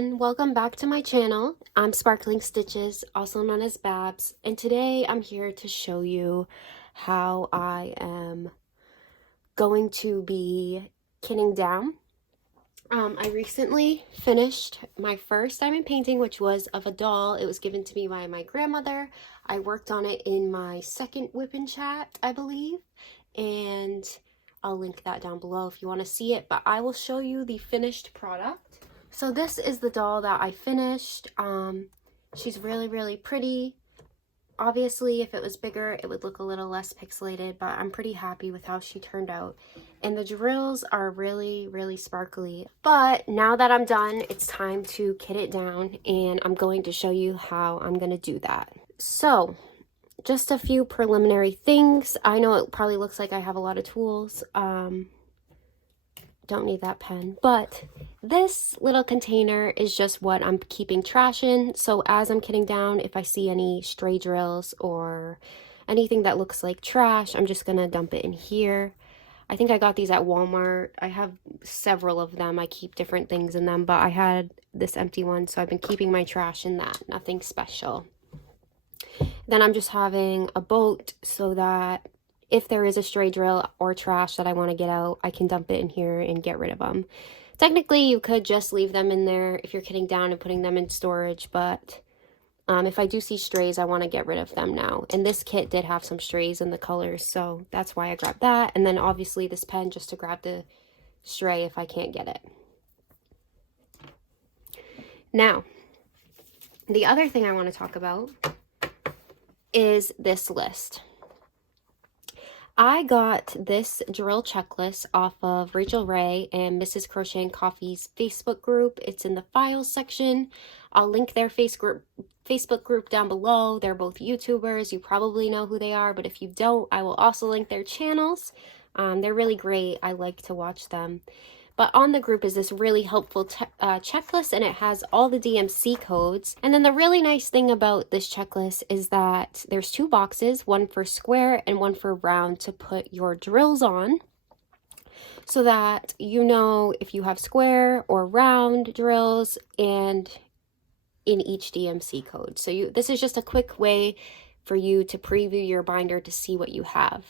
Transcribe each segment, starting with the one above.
everyone, welcome back to my channel. I'm Sparkling Stitches, also known as Babs, and today I'm here to show you how I am going to be kitting down. I recently finished my first diamond painting, which was of a doll. It was given to me by my grandmother. I worked on it in my second whip and chat, I believe, and I'll link that down below if you want to see it, but I will show you the finished product. So this is the doll that I finished. She's really pretty. Obviously, if it was bigger, it would look a little less pixelated, but I'm pretty happy with how she turned out. And the drills are really sparkly. But now that I'm done, it's time to kit it down, and I'm going to show you how I'm going to do that. So, just a few preliminary things. I know it probably looks like I have a lot of tools. Don't need that pen, but this little container is just what I'm keeping trash in. So as I'm kitting down, if I see any stray drills or anything that looks like trash, I'm just gonna dump it in here. I think I got these at Walmart. I have several of them. I keep different things in them, but I had this empty one, so I've been keeping my trash in that. Nothing special. Then I'm just having a boat so that if there is a stray drill or trash that I want to get out, I can dump it in here and get rid of them. Technically, you could just leave them in there if you're kitting down and putting them in storage, but if I do see strays, I want to get rid of them now. And this kit did have some strays in the colors, so that's why I grabbed that. And then obviously this pen just to grab the stray if I can't get it. Now, the other thing I want to talk about is this list. I got this drill checklist off of Rachel Ray and Mrs. Crochet and Coffee's Facebook group. It's in the files section. I'll link their Facebook group down below. They're both YouTubers. You probably know who they are, but if you don't, I will also link their channels. They're really great. I like to watch them. But on the group is this really helpful checklist, and it has all the DMC codes. And then the really nice thing about this checklist is that there's two boxes, one for square and one for round, to put your drills on, so that you know if you have square or round drills and in each DMC code. So this is just a quick way for you to preview your binder to see what you have.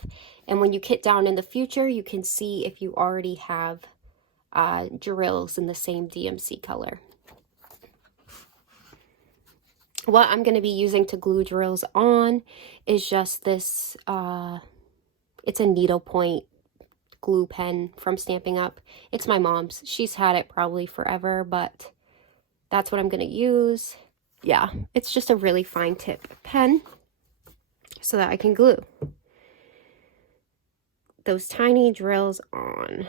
And when you kit down in the future, you can see if you already have drills in the same DMC color. What I'm going to be using to glue drills on is just this, it's a needlepoint glue pen from Stampin' Up. It's my mom's. She's had it probably forever, but that's what I'm going to use. Yeah, it's just a really fine tip pen so that I can glue those tiny drills on.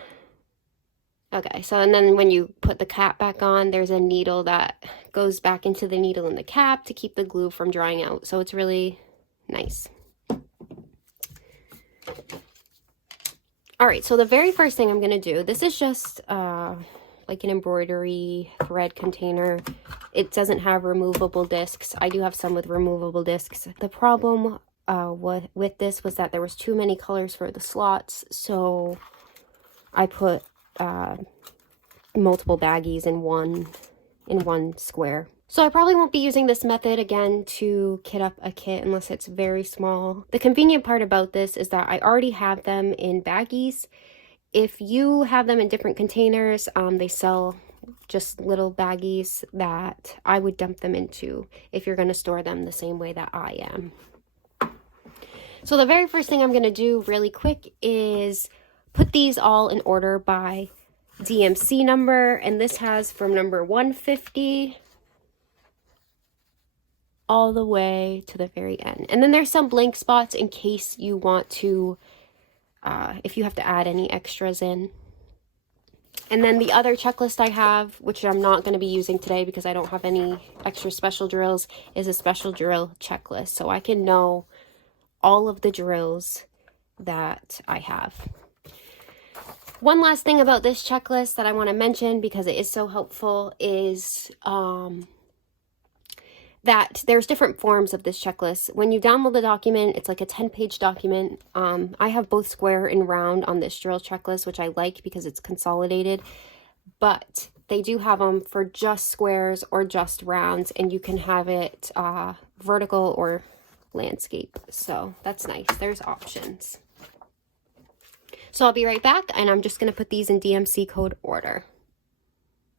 Okay, so and then when you put the cap back on, there's a needle that goes back into the needle in the cap to keep the glue from drying out. So it's really nice. All right, so the very first thing I'm going to do, this is just like an embroidery thread container. It doesn't have removable discs. I do have some with removable discs. The problem with this was that there was too many colors for the slots, so I put multiple baggies in one square. So I probably won't be using this method again to kit up a kit unless it's very small. The convenient part about this is that I already have them in baggies. If you have them in different containers, they sell just little baggies that I would dump them into if you're going to store them the same way that I am. So the very first thing I'm going to do really quick is put these all in order by DMC number, and this has from number 150 all the way to the very end. And then there's some blank spots in case you want to, if you have to add any extras in. And then the other checklist I have, which I'm not going to be using today because I don't have any extra special drills, is a special drill checklist. So I can know all of the drills that I have. One last thing about this checklist that I want to mention because it is so helpful is that there's different forms of this checklist. When you download the document, it's like a 10-page document. I have both square and round on this drill checklist, which I like because it's consolidated. But they do have them for just squares or just rounds, and you can have it vertical or landscape. So that's nice. There's options. So I'll be right back, and I'm just going to put these in DMC code order.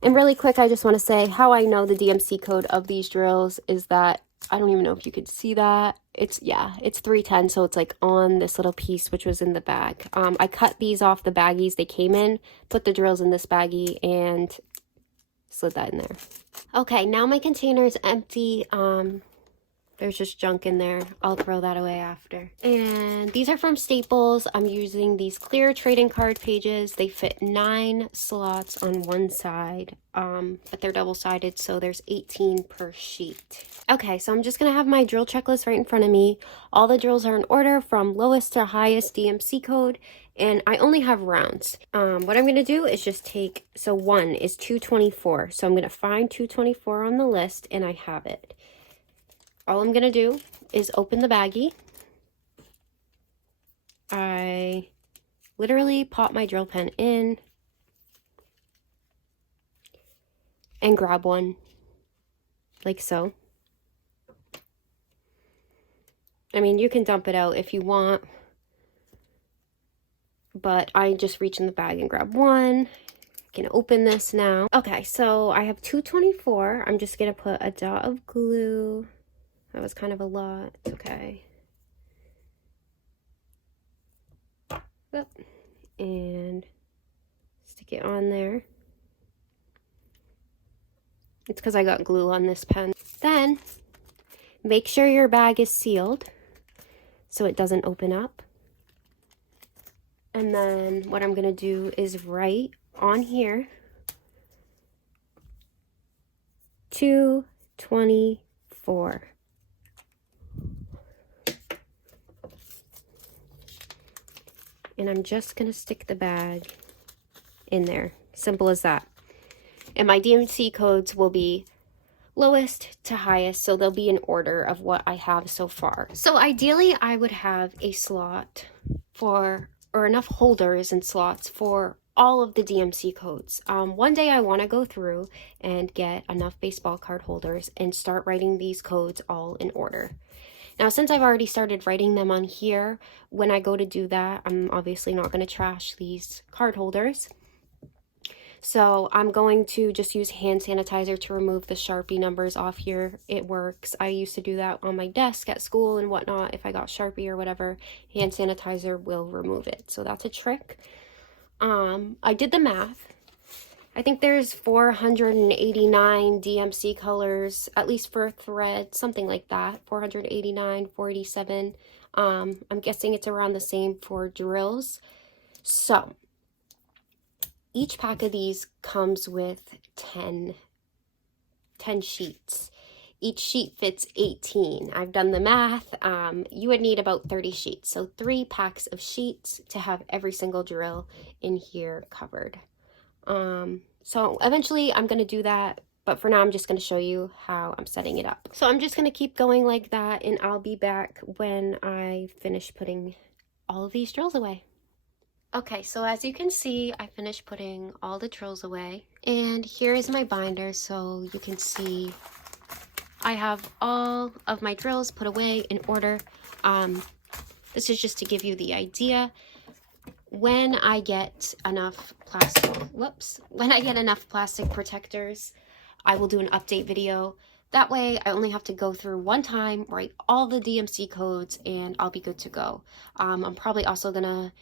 And really quick, I just want to say how I know the DMC code of these drills is that, I don't even know if you could see that. It's 310, so it's like on this little piece, which was in the bag. I cut these off the baggies they came in, put the drills in this baggie, and slid that in there. Okay, now my container is empty. There's just junk in there. I'll throw that away after. And these are from Staples. I'm using these clear trading card pages. They fit 9 slots on one side, but they're double-sided, so there's 18 per sheet. Okay, so I'm just gonna have my drill checklist right in front of me. All the drills are in order from lowest to highest DMC code, and I only have rounds. What I'm gonna do is just take, so 1 is 224, so I'm gonna find 224 on the list, and I have it. All I'm going to do is open the baggie. I literally pop my drill pen in and grab one, like so. I mean, you can dump it out if you want, but I just reach in the bag and grab one. I can open this now. Okay, so I have 224. I'm just going to put a dot of glue. That was kind of a lot. It's okay. Yep. And stick it on there. It's because I got glue on this pen. Then, make sure your bag is sealed so it doesn't open up. And then what I'm going to do is write on here 224. And I'm just going to stick the bag in there. Simple as that. And my DMC codes will be lowest to highest, so they'll be in order of what I have so far. So ideally, I would have a slot for, or enough holders and slots for all of the DMC codes. One day I want to go through and get enough baseball card holders and start writing these codes all in order. Now, since I've already started writing them on here, when I go to do that, I'm obviously not going to trash these card holders. So I'm going to just use hand sanitizer to remove the Sharpie numbers off here. It works. I used to do that on my desk at school and whatnot. If I got Sharpie or whatever, hand sanitizer will remove it. So that's a trick. I did the math. I think there's 489 DMC colors, at least for a thread, something like that. 489, 487. I'm guessing it's around the same for drills. So, each pack of these comes with 10 sheets. Each sheet fits 18. I've done the math. You would need about 30 sheets. So 3 packs of sheets to have every single drill in here covered. So eventually I'm going to do that, but for now I'm just going to show you how I'm setting it up. So I'm just going to keep going like that, and I'll be back when I finish putting all of these drills away. Okay, so as you can see, I finished putting all the drills away, and here is my binder, so you can see I have all of my drills put away in order. This is just to give you the idea. When I get enough plastic protectors, I will do an update video. That way I only have to go through one time, write all the DMC codes, and I'll be good to go. I'm probably also gonna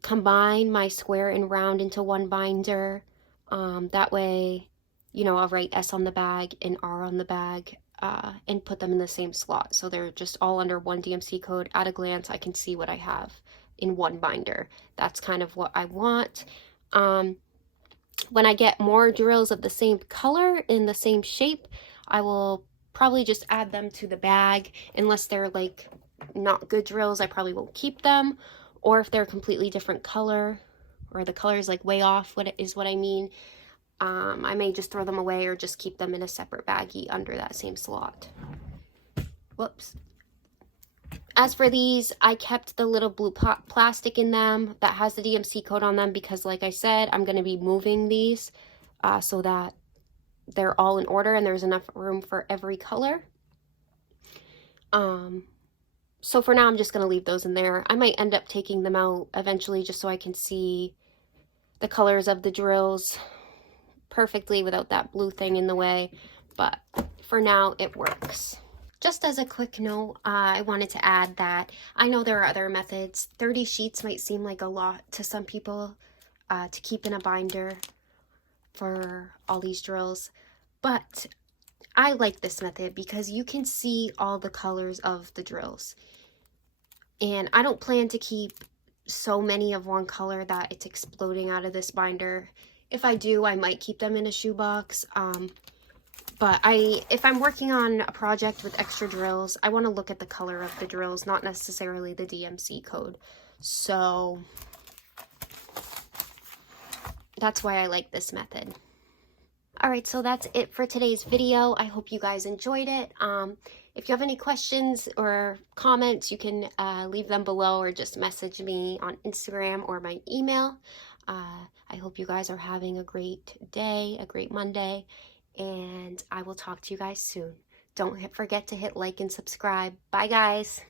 combine my square and round into one binder. That way, you know, I'll write S on the bag and R on the bag, and put them in the same slot. So they're just all under one DMC code. At a glance, I can see what I have in one binder. That's kind of what I want. When I get more drills of the same color in the same shape, I will probably just add them to the bag. Unless they're like not good drills, I probably won't keep them. Or if they're a completely different color, or the color is like way off, what I mean, I may just throw them away or just keep them in a separate baggie under that same slot. Whoops. As for these, I kept the little blue plastic in them that has the DMC code on them because, like I said, I'm going to be moving these so that they're all in order and there's enough room for every color. So for now, I'm just going to leave those in there. I might end up taking them out eventually just so I can see the colors of the drills perfectly without that blue thing in the way. But for now, it works. Just as a quick note, I wanted to add that I know there are other methods. 30 sheets might seem like a lot to some people to keep in a binder for all these drills, but I like this method because you can see all the colors of the drills. And I don't plan to keep so many of one color that it's exploding out of this binder. If I do, I might keep them in a shoebox. But if I'm working on a project with extra drills, I want to look at the color of the drills, not necessarily the DMC code. So that's why I like this method. Alright, so that's it for today's video. I hope you guys enjoyed it. If you have any questions or comments, you can leave them below or just message me on Instagram or my email. I hope you guys are having a great day, a great Monday, and I will talk to you guys soon. Don't forget to hit like and subscribe. Bye, guys.